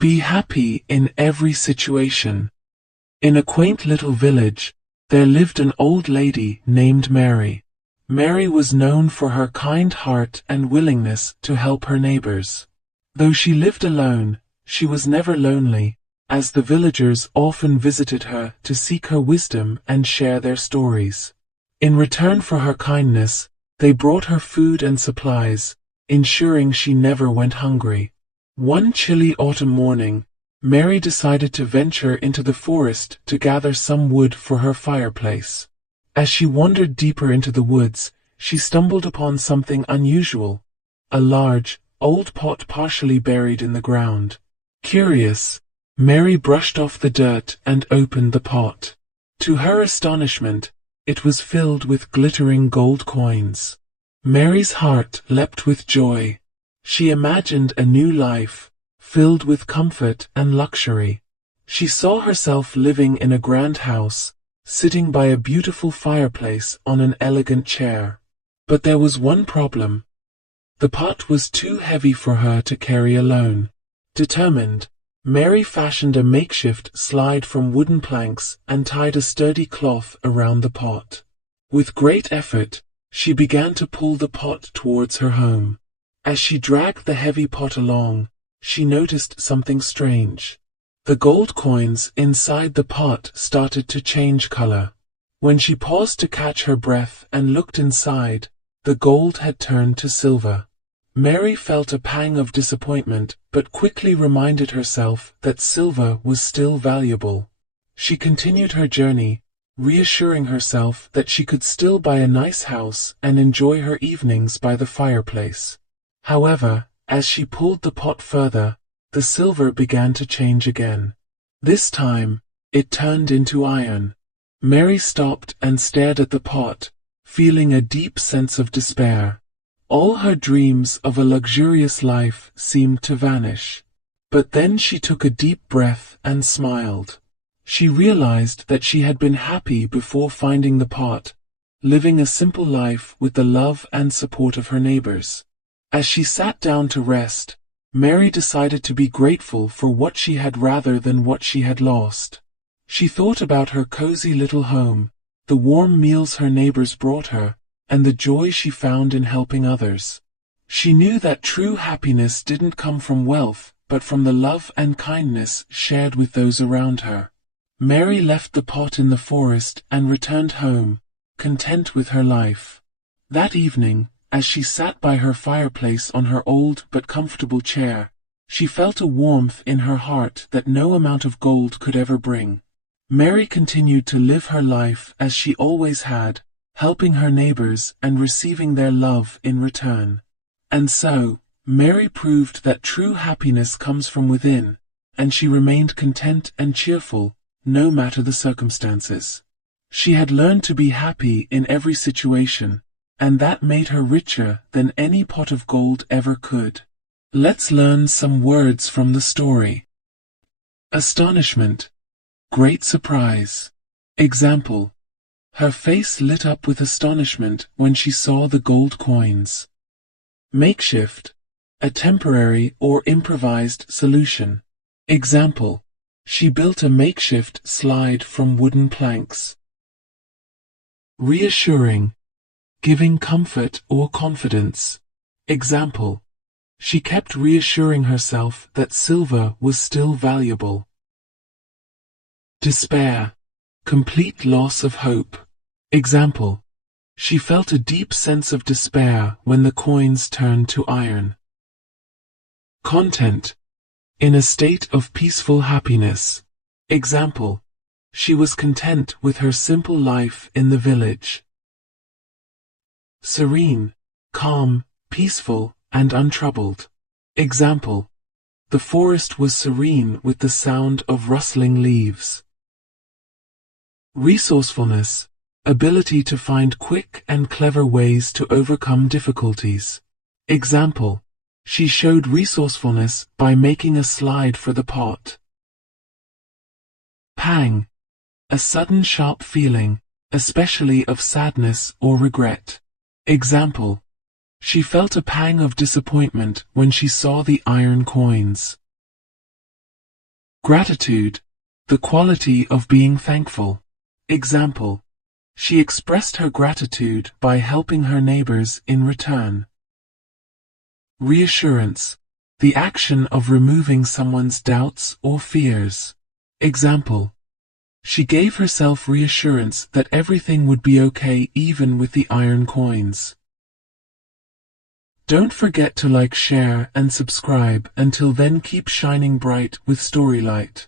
Be happy in every situation. In a quaint little village, there lived an old lady named Mary. Mary was known for her kind heart and willingness to help her neighbors. Though she lived alone, she was never lonely, as the villagers often visited her to seek her wisdom and share their stories. In return for her kindness, they brought her food and supplies, ensuring she never went hungry. One chilly autumn morning, Mary decided to venture into the forest to gather some wood for her fireplace. As she wandered deeper into the woods, she stumbled upon something unusual: a large, old pot partially buried in the ground. Curious, Mary brushed off the dirt and opened the pot. To her astonishment, it was filled with glittering gold coins. Mary's heart leapt with joy. She imagined a new life, filled with comfort and luxury. She saw herself living in a grand house, sitting by a beautiful fireplace on an elegant chair. But there was one problem. The pot was too heavy for her to carry alone. Determined, Mary fashioned a makeshift slide from wooden planks and tied a sturdy cloth around the pot. With great effort, she began to pull the pot towards her home. As she dragged the heavy pot along, she noticed something strange. The gold coins inside the pot started to change color. When she paused to catch her breath and looked inside, the gold had turned to silver. Mary felt a pang of disappointment, but quickly reminded herself that silver was still valuable. She continued her journey, reassuring herself that she could still buy a nice house and enjoy her evenings by the fireplace. However, as she pulled the pot further, the silver began to change again. This time, it turned into iron. Mary stopped and stared at the pot, feeling a deep sense of despair. All her dreams of a luxurious life seemed to vanish. But then she took a deep breath and smiled. She realized that she had been happy before finding the pot, living a simple life with the love and support of her neighbors. As she sat down to rest, Mary decided to be grateful for what she had rather than what she had lost. She thought about her cozy little home, the warm meals her neighbors brought her, and the joy she found in helping others. She knew that true happiness didn't come from wealth, but from the love and kindness shared with those around her. Mary left the pot in the forest and returned home, content with her life. That evening, as she sat by her fireplace on her old but comfortable chair, she felt a warmth in her heart that no amount of gold could ever bring. Mary continued to live her life as she always had, helping her neighbors and receiving their love in return. And so, Mary proved that true happiness comes from within, and she remained content and cheerful, no matter the circumstances. She had learned to be happy in every situation, and that made her richer than any pot of gold ever could. Let's learn some words from the story. Astonishment. Great surprise. Example: her face lit up with astonishment when she saw the gold coins. Makeshift. A temporary or improvised solution. Example: she built a makeshift slide from wooden planks. Reassuring. Giving comfort or confidence. Example: she kept reassuring herself that silver was still valuable. Despair. Complete loss of hope. Example: she felt a deep sense of despair when the coins turned to iron. Content. In a state of peaceful happiness. Example: she was content with her simple life in the village. Serene, calm, peaceful, and untroubled. Example: the forest was serene with the sound of rustling leaves. Resourcefulness. Ability to find quick and clever ways to overcome difficulties. Example: she showed resourcefulness by making a slide for the pot. Pang. A sudden sharp feeling, especially of sadness or regret. Example: she felt a pang of disappointment when she saw the iron coins. Gratitude, the quality of being thankful. Example: she expressed her gratitude by helping her neighbors in return. Reassurance, the action of removing someone's doubts or fears. Example: she gave herself reassurance that everything would be okay even with the iron coins. Don't forget to like, share, and subscribe. Until then, keep shining bright with Storylight.